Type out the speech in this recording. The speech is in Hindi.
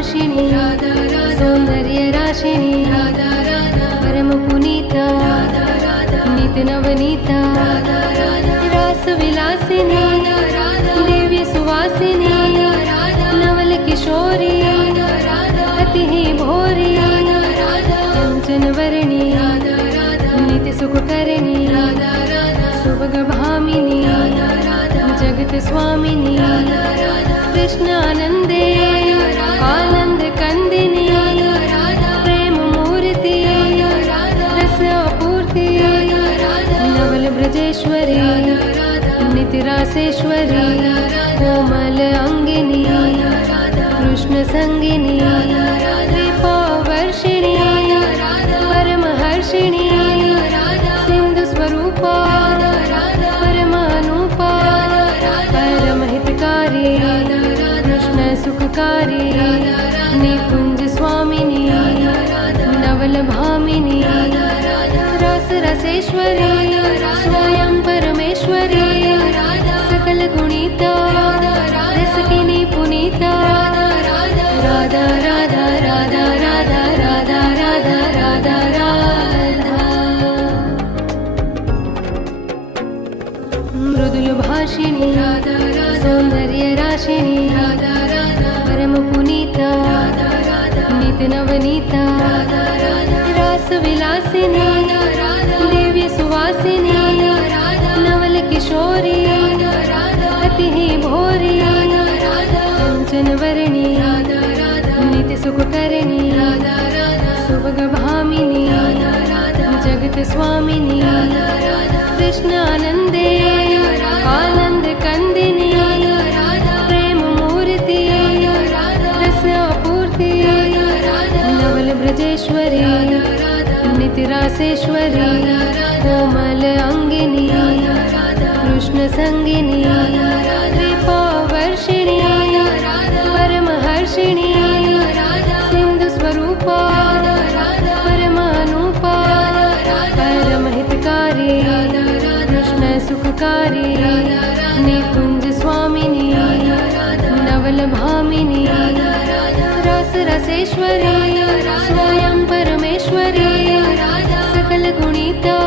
भाषिणी सौंदर्य राशिणी परम पुनीता नित नवनीता रास विलासिनी दिव्य सुवासिनी नवल किशोरी अति ही भोरी कंचन वर्णी नित सुख करणी सुभग भामिनी जगत स्वामिनी कृष्णानंदे आनंद कंदिनी प्रेम मूर्ति रस अपूर्ति नवल ब्रजेश्वरी नित्य रासेश्वरी कोमल अंगिनी कृष्ण संगिनी कृपा वर्षिणी परमहर्षिणी सिंधु स्वरूपा परमानुपा परमहितकारी कृष्ण सुखकारी निकुंज स्वामिनी नवल भामिनी रस रसेश्वरी स्वयं परमेश्वरी सकल गुणिता रसकिनी पुनीता राधा राधा राधा राधा राधा राधा राधा राधा मृदुल भाषिणी सौंदर्य राशिणी परम पुनीता नित नवनीता रास विलासिनी दिव्य सुवासिनी नवल किशोरी अति ही भोरी कंचन वर्णी नित्य सुख करणी सुभग भामिनी जगत स्वामिनी कृष्णानंदे आनंद कंदिनी प्रेम मूर्ति रस अपूर्ति नवल ब्रजेश्वरी नित्य रासेश्वरी कोमल अंगिनी कृष्ण संगिनी कृपा वर्षिणी परमहर्षिणी सिंधु स्वरूपा परमानुपा परमहितकारी कृष्ण सुखकारी निकुंज स्वामिनी नवल भामिनी रस रसेश्वरी स्वयं परमेश्वरी सकल गुणिता